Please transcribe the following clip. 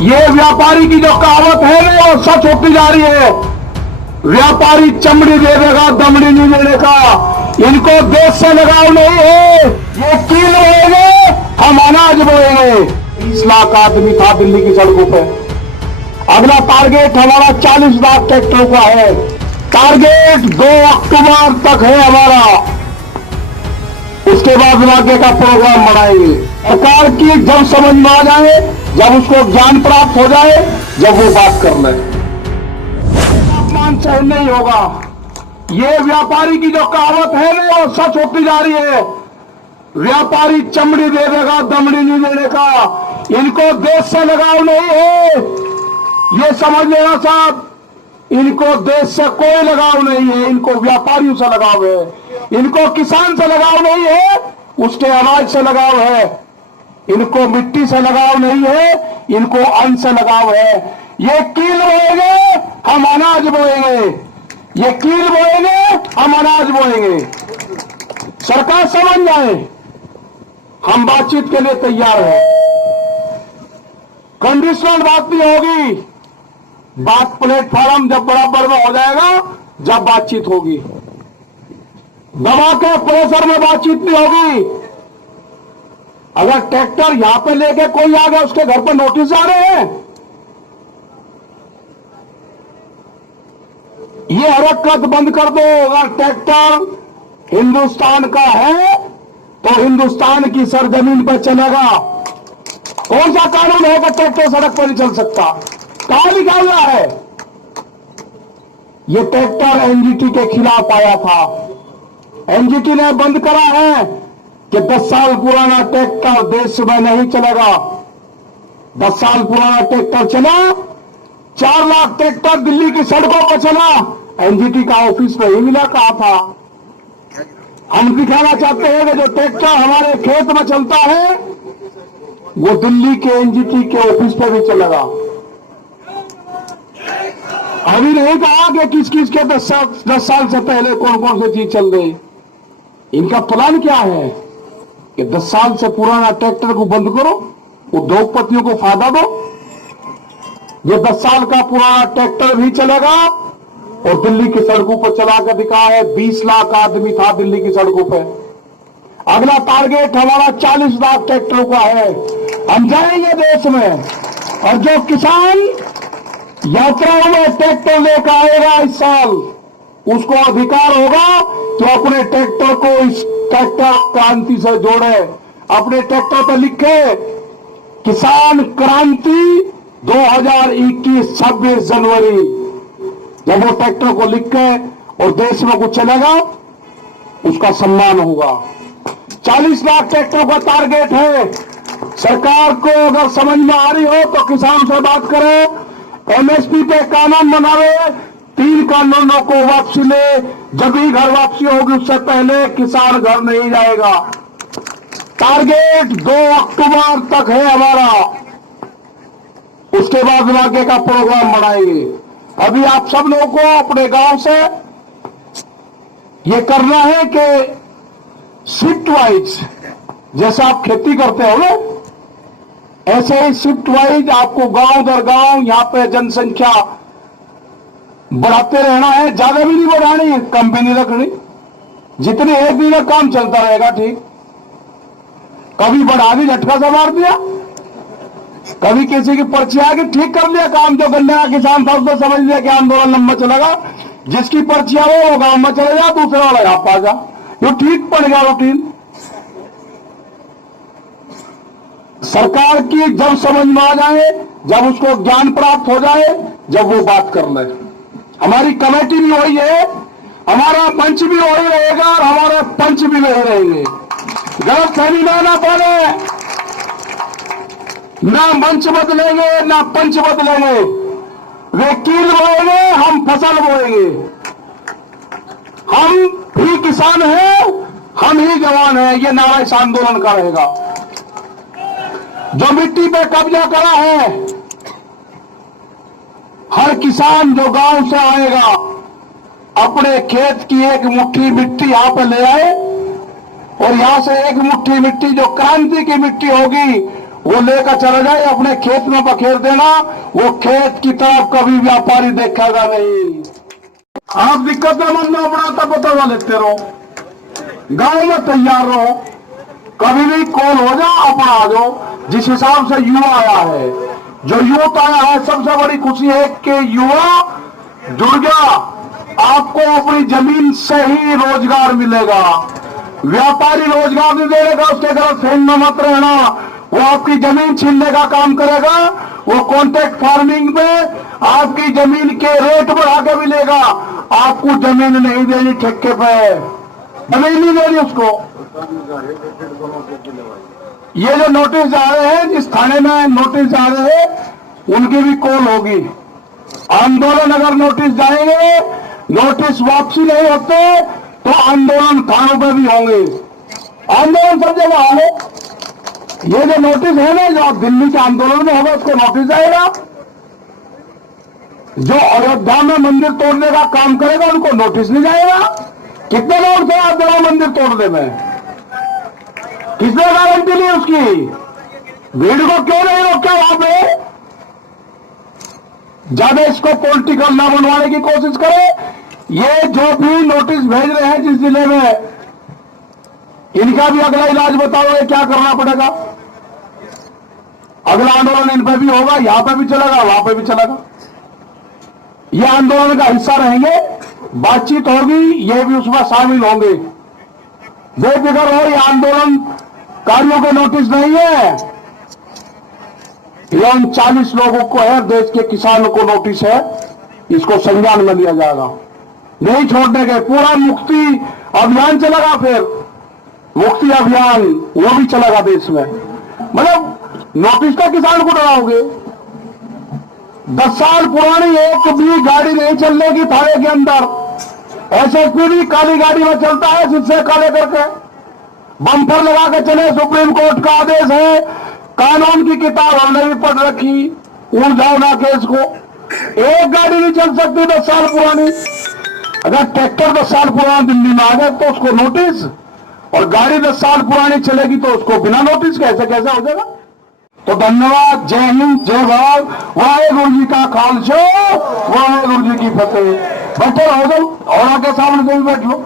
ये व्यापारी की जो कहावत है ना वो सच होती जा रही है। व्यापारी चमड़ी दे देगा, दमड़ी नहीं देने का। इनको देश से लगाव नहीं है। ये कील बोएंगे, हम अनाज बोएंगे। 20 लाख आदमी था दिल्ली की सड़कों पे। अगला टारगेट हमारा 40 लाख ट्रैक्टरों का है। टारगेट 2 अक्टूबर तक है हमारा। उसके बाद आगे का प्रोग्राम बढ़ाएंगे। सरकार की जब समझ में आ जाए, जब उसको ज्ञान प्राप्त हो जाए, जब वो बात कर ले, तापमान सहन नहीं होगा। ये व्यापारी की जो कहावत है ना वो सच होती जा रही है। व्यापारी चमड़ी दे देगा, दमड़ी नहीं देने का। इनको देश से लगाव नहीं है। ये समझ लेना साहब, इनको देश से कोई लगाव नहीं है। इनको व्यापारियों से लगाव है। इनको किसान से लगाव नहीं है, उसके अनाज से लगाव है। इनको मिट्टी से लगाव नहीं है, इनको अन्न से लगाव है। ये कील बोएंगे, हम अनाज बोएंगे। ये कील बोएंगे, हम अनाज बोएंगे। सरकार समझ जाए, हम बातचीत के लिए तैयार हैं। कंडीशनल बात नहीं होगी। बात प्लेटफॉर्म जब बराबर में हो जाएगा, जब बातचीत होगी। दबा के प्रेशर में बातचीत नहीं होगी। अगर ट्रैक्टर यहां पे लेके कोई आ गया, उसके घर पर नोटिस आ रहे हैं। ये हरकत बंद कर दो। अगर ट्रैक्टर हिंदुस्तान का है तो हिंदुस्तान की सरजमीन पर चलेगा। कौन सा कानून है कि ट्रैक्टर सड़क पर नहीं चल सकता? कहां लिखा हुआ है? ये ट्रैक्टर एनजीटी के खिलाफ आया था। एनजीटी ने बंद करा है कि 10 साल पुराना ट्रैक्टर देश में नहीं चलेगा। 10 साल पुराना ट्रैक्टर चला, 4 लाख ट्रैक्टर दिल्ली की सड़कों पर चला। एनजीटी का ऑफिस में ही मिला, कहा था। हम दिखाना चाहते हैं कि जो ट्रैक्टर हमारे खेत में चलता है वो दिल्ली के एनजीटी के ऑफिस पर भी चलेगा। अभी नहीं कहा कि किस किस के 10 साल से पहले कौन कौन सी चीज चल रही। इनका प्लान क्या है कि 10 साल से पुराना ट्रैक्टर को बंद करो, उद्योगपतियों को फायदा दो। ये 10 साल का पुराना ट्रैक्टर भी चलेगा और दिल्ली की सड़कों पर चला कर दिखा है। 20 लाख आदमी था दिल्ली की सड़कों पर। अगला टारगेट हमारा 40 लाख ट्रैक्टरों का है। हम जाएंगे देश में, और जो किसान यात्राओं में ट्रैक्टर लेकर आएगा इस साल, उसको अधिकार होगा तो अपने ट्रैक्टर को इस ट्रैक्टर क्रांति से जोड़े। अपने ट्रैक्टर पर लिखे किसान क्रांति 2021 26 जनवरी। जब वो ट्रैक्टर को लिखे और देश में कुछ चलेगा, उसका सम्मान होगा। 40 लाख ट्रैक्टरों का टारगेट है। सरकार को अगर समझ में आ रही हो तो किसान से बात करें, एमएसपी पे कानून बनावे, 3 कानूनों को वापसी ले। जब भी घर वापसी होगी उससे पहले किसान घर नहीं जाएगा। टारगेट 2 अक्टूबर तक है हमारा। उसके बाद आगे का प्रोग्राम बढ़ाएंगे। अभी आप सब लोगों को अपने गांव से ये करना है कि शिफ्ट वाइज, जैसे आप खेती करते हो ना, ऐसे ही शिफ्ट वाइज आपको गांव दर गांव यहाँ पे जनसंख्या बढ़ाते रहना है। ज्यादा भी नहीं बढ़ानी है, कम भी नहीं रखनी। जितने एक दिन में काम चलता रहेगा ठीक। कभी बढ़ा दी, झटका सा मार दिया। कभी किसी की पर्ची आ गई, ठीक कर लिया काम। जो गन्ने का किसान था उसने समझ लिया कि आंदोलन लंबा चलेगा, जिसकी पर्ची आ वो गांव में चले जा, दूसरे वाला यहाँ पा जा। ये ठीक पड़ गया रूटीन। सरकार की जब समझ में आ जाए, जब उसको ज्ञान प्राप्त हो जाए, जब वो बात कर ले। हमारी कमेटी भी वही है, हमारा मंच भी वही रहेगा और हमारे पंच भी वही रहेंगे। गलत फहमी ना पड़े, ना मंच बदलेंगे ना पंच बदलेंगे। वे कील बोएंगे, हम फसल बोएंगे। हम ही किसान हैं, हम ही जवान हैं। ये नारा इस आंदोलन का रहेगा। जो मिट्टी पे कब्जा करा है, हर किसान जो गांव से आएगा अपने खेत की एक मुट्ठी मिट्टी यहां पर ले आए, और यहां से एक मुट्ठी मिट्टी जो क्रांति की मिट्टी होगी वो लेकर चला जाए, अपने खेत में बखेर देना, वो खेत की तरफ कभी व्यापारी देखेगा नहीं। आप दिक्कत में मन में अपना तब बता लेते रहो, गांव में तैयार रहो, कभी भी कॉल हो जाओ, अपना आ जाओ। जिस हिसाब से युवा आया है, जो यूथ आया है, सबसे बड़ी खुशी है कि युवा जुड़ गया। आपको अपनी जमीन से ही रोजगार मिलेगा, व्यापारी रोजगार नहीं देगा, उसके घर फेंक में मत रहना, वो आपकी जमीन छीनने का काम करेगा। वो कॉन्ट्रैक्ट फार्मिंग में आपकी जमीन के रेट बढ़ा के मिलेगा, आपको जमीन नहीं देनी ठेके पे, जमीन नहीं देनी उसको। ये जो नोटिस जा रहे हैं, जिस थाने में नोटिस जा रहे हैं, उनकी भी कॉल होगी। आंदोलन अगर नोटिस जाएंगे, नोटिस वापसी नहीं होते तो आंदोलन थानों पर भी होंगे, आंदोलन सब जगह होंगे। ये जो नोटिस है ना, जो दिल्ली के आंदोलन में होगा, उसको नोटिस जाएगा। जो अयोध्या में मंदिर तोड़ने का काम करेगा, उनको नोटिस नहीं जाएगा। कितने लोग थे आप बड़ा मंदिर तोड़ने में, किसने गारंटी ली उसकी? भीड़ को क्यों नहीं रोका वहां पे? ज्यादा इसको पॉलिटिकल ना बनवाने की कोशिश करें। ये जो भी नोटिस भेज रहे हैं जिस जिले में, इनका भी अगला इलाज बताओगे क्या करना पड़ेगा। अगला आंदोलन इन पर भी होगा, यहां पर भी चलेगा, वहां पर भी चलेगा। ये आंदोलन का हिस्सा रहेंगे, बातचीत होगी, ये भी उसमें शामिल होंगे। बेफिक्र हो, ये आंदोलन कार्यों के नोटिस नहीं है, ये 39 लोगों को है, देश के किसानों को नोटिस है, इसको संज्ञान में लिया जाएगा, नहीं छोड़ने के। पूरा मुक्ति अभियान चलेगा, फिर मुक्ति अभियान वो भी चलेगा देश में। मतलब नोटिस का किसान को डराओगे? 10 साल पुरानी एक भी गाड़ी नहीं चलने की थाने के अंदर। एसएसपी भी काली गाड़ी में चलता है, शीशे काले करके बम्पर लगा के चले। सुप्रीम कोर्ट का आदेश है, कानून की किताब हमने भी पढ़ रखी, उलझाओ ना केस को। एक गाड़ी नहीं चल सकती 10 साल पुरानी। अगर ट्रैक्टर 10 साल पुराना दिल्ली में आ गया तो उसको नोटिस, और गाड़ी 10 साल पुरानी चलेगी तो उसको बिना नोटिस कैसे कैसे हो जाएगा। तो धन्यवाद, जय हिंद, जय भारत, वाहेगुरु जी का खालसा, वाहेगुरु जी की फतेह। बैठे रहो, और आके सामने से भी बैठ लो।